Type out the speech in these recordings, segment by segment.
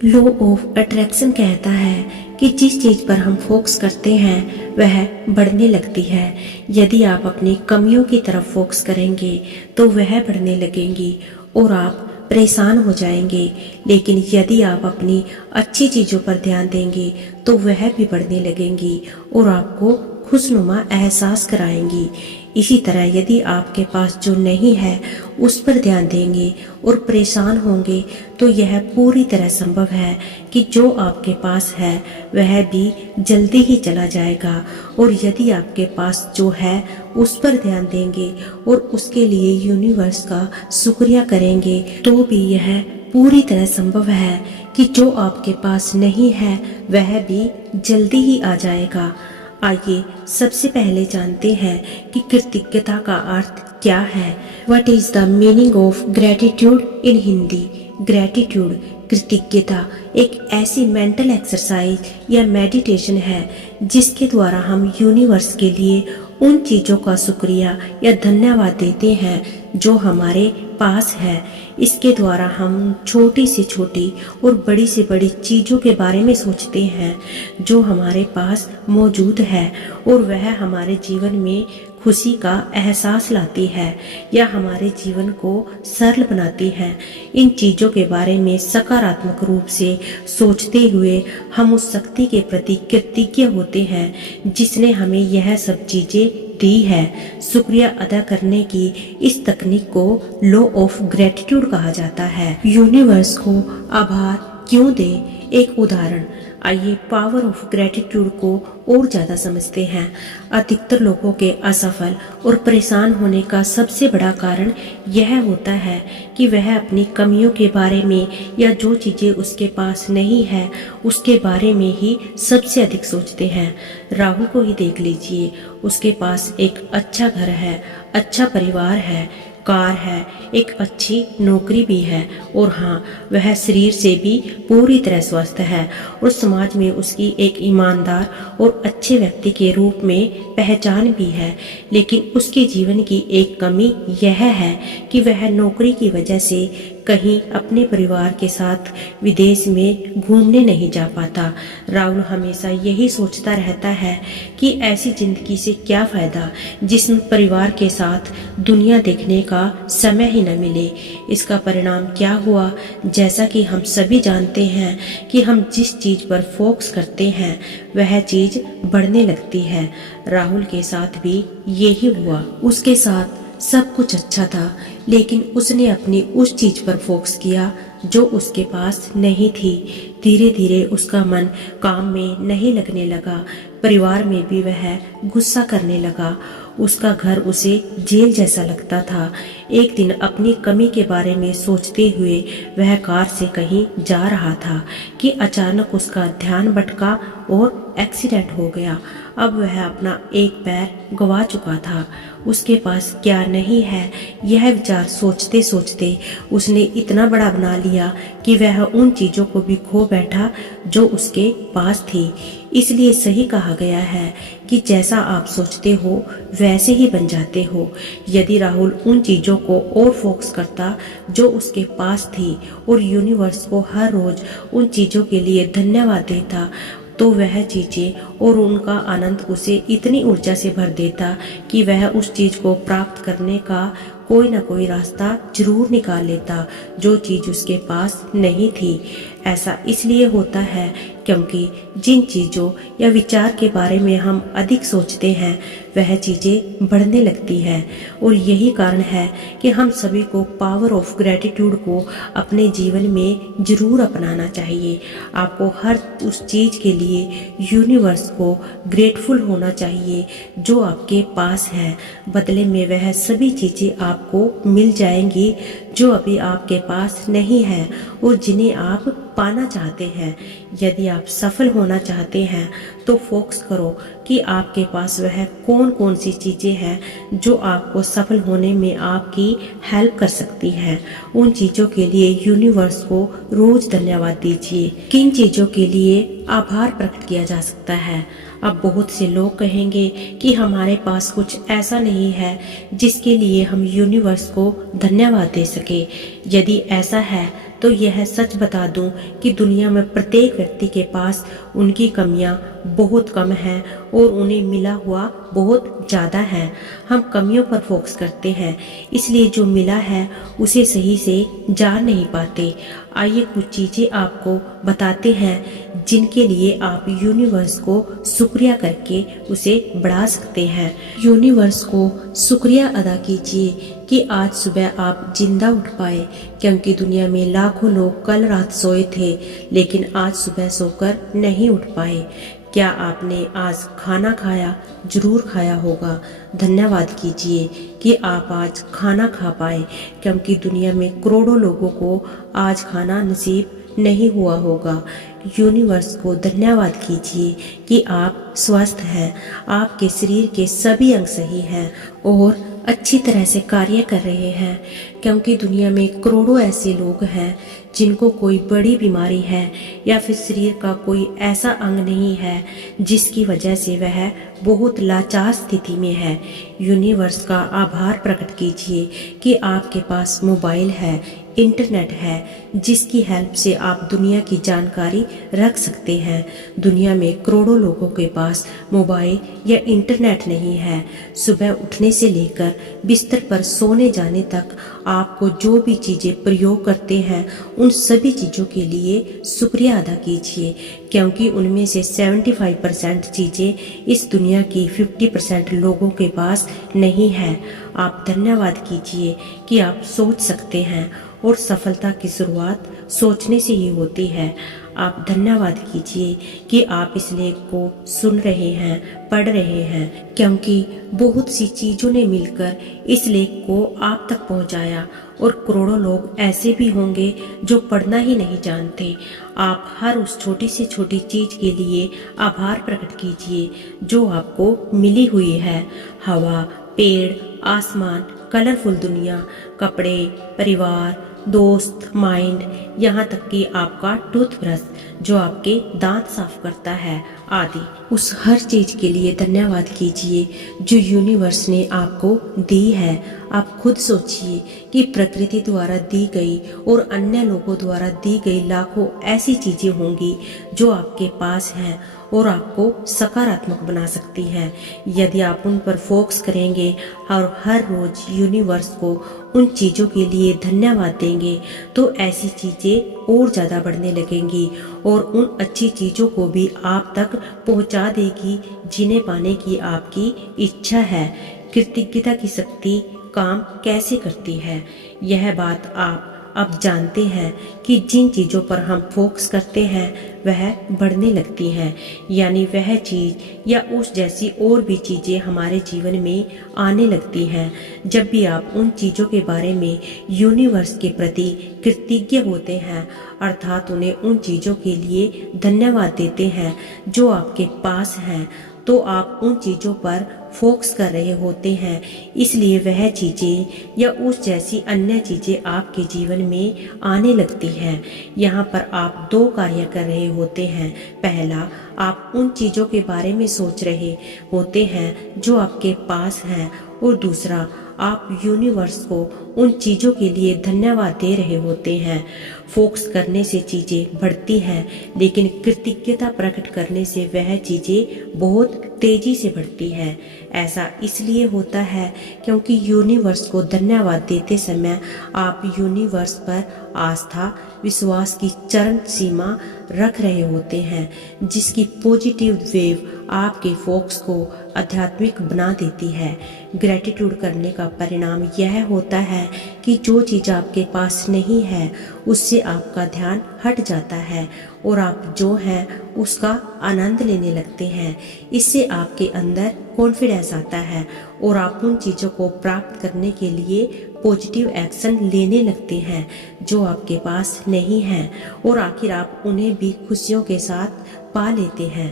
Law of attraction कहता है कि जिस चीज़ पर हम फोकस करते हैं वह बढ़ने लगती है। यदि आप अपनी कमियों की तरफ फोकस करेंगे तो वह बढ़ने लगेंगी और आप परेशान हो जाएंगे। लेकिन यदि आप अपनी अच्छी चीज़ों पर ध्यान देंगे तो वह भी बढ़ने लगेंगी और आपको खुशनुमा एहसास कराएंगी। इसी तरह यदि आपके पास जो नहीं है उस पर ध्यान देंगे और परेशान होंगे तो यह पूरी तरह संभव है कि जो आपके पास है वह भी जल्दी ही चला जाएगा। और यदि आपके पास जो है उस पर ध्यान देंगे और उसके लिए यूनिवर्स का शुक्रिया करेंगे तो भी यह पूरी तरह संभव है कि जो आपके पास नहीं है वह भी जल्दी ही आ जाएगा। आइए सबसे पहले जानते हैं कि कृतज्ञता का अर्थ क्या है। What is the meaning of gratitude in Hindi. Gratitude कृतज्ञता एक ऐसी मेंटल एक्सरसाइज या मेडिटेशन है जिसके द्वारा हम यूनिवर्स के लिए उन चीज़ों का शुक्रिया या धन्यवाद देते हैं जो हमारे पास है। इसके द्वारा हम छोटी से छोटी और बड़ी से बड़ी चीज़ों के बारे में सोचते हैं जो हमारे पास मौजूद है और वह हमारे जीवन में खुशी का एहसास लाती है या हमारे जीवन को सरल बनाती है। इन चीज़ों के बारे में सकारात्मक रूप से सोचते हुए हम उस शक्ति के प्रति कृतज्ञ होते हैं जिसने हमें यह सब चीज़ें दी है। शुक्रिया अदा करने की इस तकनीक को लॉ ऑफ ग्रेटिट्यूड कहा जाता है। यूनिवर्स को आभार क्यों दे। एक उदाहरण, आइए पावर ऑफ ग्रेटिट्यूड को और ज़्यादा समझते हैं। अधिकतर लोगों के असफल और परेशान होने का सबसे बड़ा कारण यह होता है कि वह अपनी कमियों के बारे में या जो चीज़ें उसके पास नहीं है उसके बारे में ही सबसे अधिक सोचते हैं। राहुल को ही देख लीजिए, उसके पास एक अच्छा घर है, अच्छा परिवार है, कार है, एक अच्छी नौकरी भी है और हाँ, वह शरीर से भी पूरी तरह स्वस्थ है और समाज में उसकी एक ईमानदार और अच्छे व्यक्ति के रूप में पहचान भी है। लेकिन उसके जीवन की एक कमी यह है कि वह नौकरी की वजह से कहीं अपने परिवार के साथ विदेश में घूमने नहीं जा पाता। राहुल हमेशा यही सोचता रहता है कि ऐसी जिंदगी से क्या फ़ायदा जिसमें परिवार के साथ दुनिया देखने का समय ही न मिले। इसका परिणाम क्या हुआ, जैसा कि हम सभी जानते हैं कि हम जिस चीज़ पर फोकस करते हैं वह चीज़ बढ़ने लगती है। राहुल के साथ भी यही हुआ। उसके साथ सब कुछ अच्छा था लेकिन उसने अपनी उस चीज़ पर फोकस किया जो उसके पास नहीं थी। धीरे धीरे उसका मन काम में नहीं लगने लगा, परिवार में भी वह गुस्सा करने लगा। उसका घर उसे जेल जैसा लगता था। एक दिन अपनी कमी के बारे में सोचते हुए वह कार से कहीं जा रहा था कि अचानक उसका ध्यान भटका और एक्सीडेंट हो गया। अब वह अपना एक पैर गंवा चुका था। उसके पास क्या नहीं है, यह विचार सोचते सोचते उसने इतना बड़ा बना लिया कि वह उन चीज़ों को भी खो बैठा जो उसके पास थी। इसलिए सही कहा गया है कि जैसा आप सोचते हो वैसे ही बन जाते हो। यदि राहुल उन चीज़ों को और फोकस करता जो उसके पास थी और यूनिवर्स को हर रोज़ उन चीज़ों के लिए धन्यवाद देता तो वह चीज़ें और उनका आनंद उसे इतनी ऊर्जा से भर देता कि वह उस चीज़ को प्राप्त करने का कोई ना कोई रास्ता जरूर निकाल लेता जो चीज़ उसके पास नहीं थी। ऐसा इसलिए होता है क्योंकि जिन चीज़ों या विचार के बारे में हम अधिक सोचते हैं वह चीज़ें बढ़ने लगती हैं। और यही कारण है कि हम सभी को पावर ऑफ ग्रेटिट्यूड को अपने जीवन में जरूर अपनाना चाहिए। आपको हर उस चीज़ के लिए यूनिवर्स को ग्रेटफुल होना चाहिए जो आपके पास है। बदले में वह सभी चीज़ें आपको मिल जाएंगी जो अभी आपके पास नहीं है और जिन्हें आप पाना चाहते हैं। यदि आप सफल होना चाहते हैं तो फोकस करो कि आपके पास वह कौन कौन सी चीज़ें हैं जो आपको सफल होने में आपकी हेल्प कर सकती हैं। उन चीज़ों के लिए यूनिवर्स को रोज धन्यवाद दीजिए। किन चीज़ों के लिए आभार प्रकट किया जा सकता है। अब बहुत से लोग कहेंगे कि हमारे पास कुछ ऐसा नहीं है जिसके लिए हम यूनिवर्स को धन्यवाद दे सके। यदि ऐसा है तो यह सच बता दूं कि दुनिया में प्रत्येक व्यक्ति के पास उनकी कमियां बहुत कम हैं और उन्हें मिला हुआ बहुत ज़्यादा है। हम कमियों पर फोकस करते हैं, इसलिए जो मिला है उसे सही से जान नहीं पाते। आइए कुछ चीज़ें आपको बताते हैं जिनके लिए आप यूनिवर्स को शुक्रिया करके उसे बढ़ा सकते हैं। यूनिवर्स को शुक्रिया अदा कीजिए कि आज सुबह आप जिंदा उठ पाए, क्योंकि दुनिया में लाखों लोग कल रात सोए थे लेकिन आज सुबह सोकर नहीं उठ पाए। क्या आपने आज खाना खाया? जरूर खाया होगा। धन्यवाद कीजिए कि आप आज खाना खा पाए, क्योंकि दुनिया में करोड़ों लोगों को आज खाना नसीब नहीं हुआ होगा। यूनिवर्स को धन्यवाद कीजिए कि आप स्वस्थ हैं, आपके शरीर के सभी अंग सही हैं और अच्छी तरह से कार्य कर रहे हैं, क्योंकि दुनिया में करोड़ों ऐसे लोग हैं जिनको कोई बड़ी बीमारी है या फिर शरीर का कोई ऐसा अंग नहीं है जिसकी वजह से वह बहुत लाचार स्थिति में है। यूनिवर्स का आभार प्रकट कीजिए कि आपके पास मोबाइल है, इंटरनेट है, जिसकी हेल्प से आप दुनिया की जानकारी रख सकते हैं। दुनिया में करोड़ों लोगों के पास मोबाइल या इंटरनेट नहीं है। सुबह उठने से लेकर बिस्तर पर सोने जाने तक आपको जो भी चीज़ें प्रयोग करते हैं उन सभी चीज़ों के लिए शुक्रिया अदा कीजिए, क्योंकि उनमें से 75% चीज़ें इस दुनिया की 50% लोगों के पास नहीं है। आप धन्यवाद कीजिए कि आप सोच सकते हैं और सफलता की शुरुआत सोचने से ही होती है। आप धन्यवाद कीजिए कि आप इस लेख को सुन रहे हैं, पढ़ रहे हैं, क्योंकि बहुत सी चीज़ों ने मिलकर इस लेख को आप तक पहुंचाया और करोड़ों लोग ऐसे भी होंगे जो पढ़ना ही नहीं जानते। आप हर उस छोटी से छोटी चीज़ के लिए आभार प्रकट कीजिए जो आपको मिली हुई है। हवा, पेड़, आसमान, कलरफुल दुनिया, कपड़े, परिवार, दोस्त, माइंड, यहाँ तक कि आपका टूथब्रश जो आपके दांत साफ करता है आदि। उस हर चीज़ के लिए धन्यवाद कीजिए जो यूनिवर्स ने आपको दी है। आप खुद सोचिए कि प्रकृति द्वारा दी गई और अन्य लोगों द्वारा दी गई लाखों ऐसी चीज़ें होंगी जो आपके पास हैं और आपको सकारात्मक बना सकती हैं। यदि आप उन पर फोकस करेंगे और हर रोज यूनिवर्स को उन चीज़ों के लिए धन्यवाद देंगे तो ऐसी चीज़ें और ज़्यादा बढ़ने लगेंगी और उन अच्छी चीज़ों को भी आप तक पहुंचा देगी जिन्हें पाने की आपकी इच्छा है। कृतज्ञता की शक्ति काम कैसे करती है, यह बात आप अब जानते हैं कि जिन चीज़ों पर हम फोकस करते हैं वह बढ़ने लगती हैं, यानी वह चीज़ या उस जैसी और भी चीज़ें हमारे जीवन में आने लगती हैं। जब भी आप उन चीज़ों के बारे में यूनिवर्स के प्रति कृतज्ञ होते हैं, अर्थात उन्हें उन चीज़ों के लिए धन्यवाद देते हैं जो आपके पास हैं, तो आप उन चीज़ों पर फोकस कर रहे होते हैं, इसलिए वह चीज़ें या उस जैसी अन्य चीज़ें आपके जीवन में आने लगती हैं। यहाँ पर आप दो कार्य कर रहे होते हैं। पहला, आप उन चीज़ों के बारे में सोच रहे होते हैं जो आपके पास हैं और दूसरा, आप यूनिवर्स को उन चीज़ों के लिए धन्यवाद दे रहे होते हैं। फोकस करने से चीज़ें बढ़ती हैं, लेकिन कृतज्ञता प्रकट करने से वह चीज़ें बहुत तेज़ी से बढ़ती है। ऐसा इसलिए होता है क्योंकि यूनिवर्स को धन्यवाद देते समय आप यूनिवर्स पर आस्था, विश्वास की चरम सीमा रख रहे होते हैं, जिसकी पॉजिटिव वेव आपके फोकस को आध्यात्मिक बना देती है। ग्रेटिट्यूड करने का परिणाम यह होता है कि जो चीज़ आपके पास नहीं है उससे आपका ध्यान हट जाता है और आप जो हैं उसका आनंद लेने लगते हैं। इससे आपके अंदर कॉन्फिडेंस आता है और आप उन चीज़ों को प्राप्त करने के लिए पॉजिटिव एक्शन लेने लगते हैं जो आपके पास नहीं है और आखिर आप उन्हें भी खुशियों के साथ पा लेते हैं।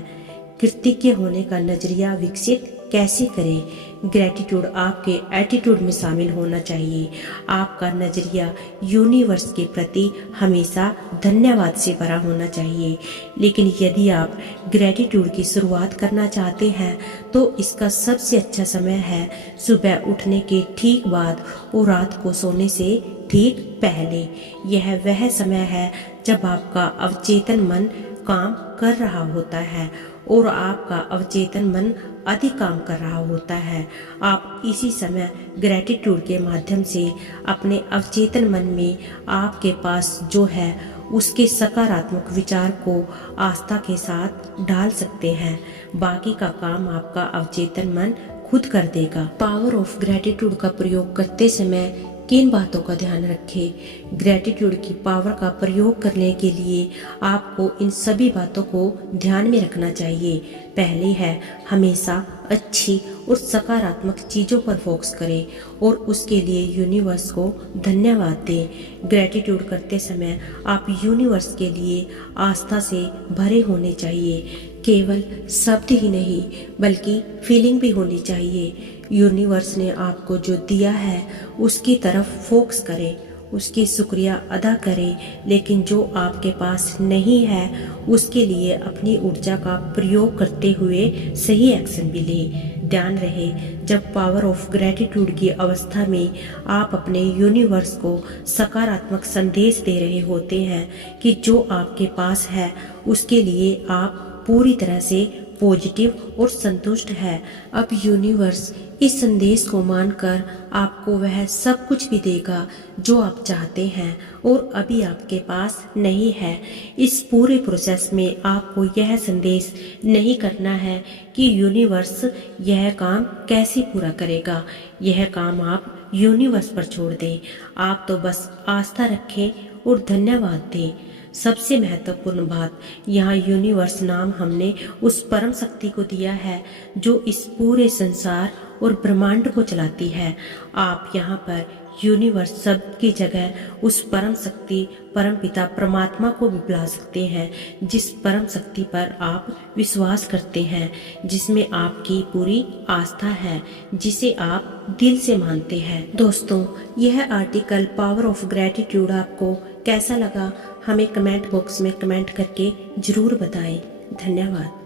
कृतज्ञ होने का नजरिया विकसित कैसे करें। ग्रेटिट्यूड आपके एटीट्यूड में शामिल होना चाहिए। आपका नजरिया यूनिवर्स के प्रति हमेशा धन्यवाद से भरा होना चाहिए। लेकिन यदि आप ग्रेटिट्यूड की शुरुआत करना चाहते हैं तो इसका सबसे अच्छा समय है सुबह उठने के ठीक बाद और रात को सोने से ठीक पहले। यह वह समय है जब आपका अवचेतन मन काम कर रहा होता है और आपका अवचेतन मन अधिक काम कर रहा होता है। आप इसी समय ग्रेटिट्यूड के माध्यम से अपने अवचेतन मन में आपके पास जो है उसके सकारात्मक विचार को आस्था के साथ डाल सकते हैं। बाकी का काम आपका अवचेतन मन खुद कर देगा। पावर ऑफ ग्रेटिट्यूड का प्रयोग करते समय किन बातों का ध्यान रखें। ग्रेटिट्यूड की पावर का प्रयोग करने के लिए आपको इन सभी बातों को ध्यान में रखना चाहिए। पहली है, हमेशा अच्छी और सकारात्मक चीज़ों पर फोकस करें और उसके लिए यूनिवर्स को धन्यवाद दें। ग्रेटिट्यूड करते समय आप यूनिवर्स के लिए आस्था से भरे होने चाहिए। केवल शब्द ही नहीं बल्कि फीलिंग भी होनी चाहिए। यूनिवर्स ने आपको जो दिया है उसकी तरफ फोकस करें, उसकी शुक्रिया अदा करें। लेकिन जो आपके पास नहीं है उसके लिए अपनी ऊर्जा का प्रयोग करते हुए सही एक्शन भी लें। ध्यान रहे, जब पावर ऑफ ग्रेटिट्यूड की अवस्था में आप अपने यूनिवर्स को सकारात्मक संदेश दे रहे होते हैं कि जो आपके पास है उसके लिए आप पूरी तरह से पॉजिटिव और संतुष्ट है। अब यूनिवर्स इस संदेश को मानकर आपको वह सब कुछ भी देगा जो आप चाहते हैं और अभी आपके पास नहीं है। इस पूरे प्रोसेस में आपको यह संदेश नहीं करना है कि यूनिवर्स यह काम कैसे पूरा करेगा। यह काम आप यूनिवर्स पर छोड़ दें। आप तो बस आस्था रखें और धन्यवाद दें। सबसे महत्वपूर्ण बात, यहाँ यूनिवर्स नाम हमने उस परम शक्ति को दिया है जो इस पूरे संसार और ब्रह्मांड को चलाती है। आप यहाँ पर यूनिवर्स शब्द की जगह उस परम शक्ति परम पिता परमात्मा को भी बुला सकते हैं, जिस परम शक्ति पर आप विश्वास करते हैं, जिसमें आपकी पूरी आस्था है, जिसे आप दिल से मानते हैं। दोस्तों, यह आर्टिकल पावर ऑफ ग्रेटिट्यूड आपको कैसा लगा हमें कमेंट बॉक्स में कमेंट करके जरूर बताएं। धन्यवाद।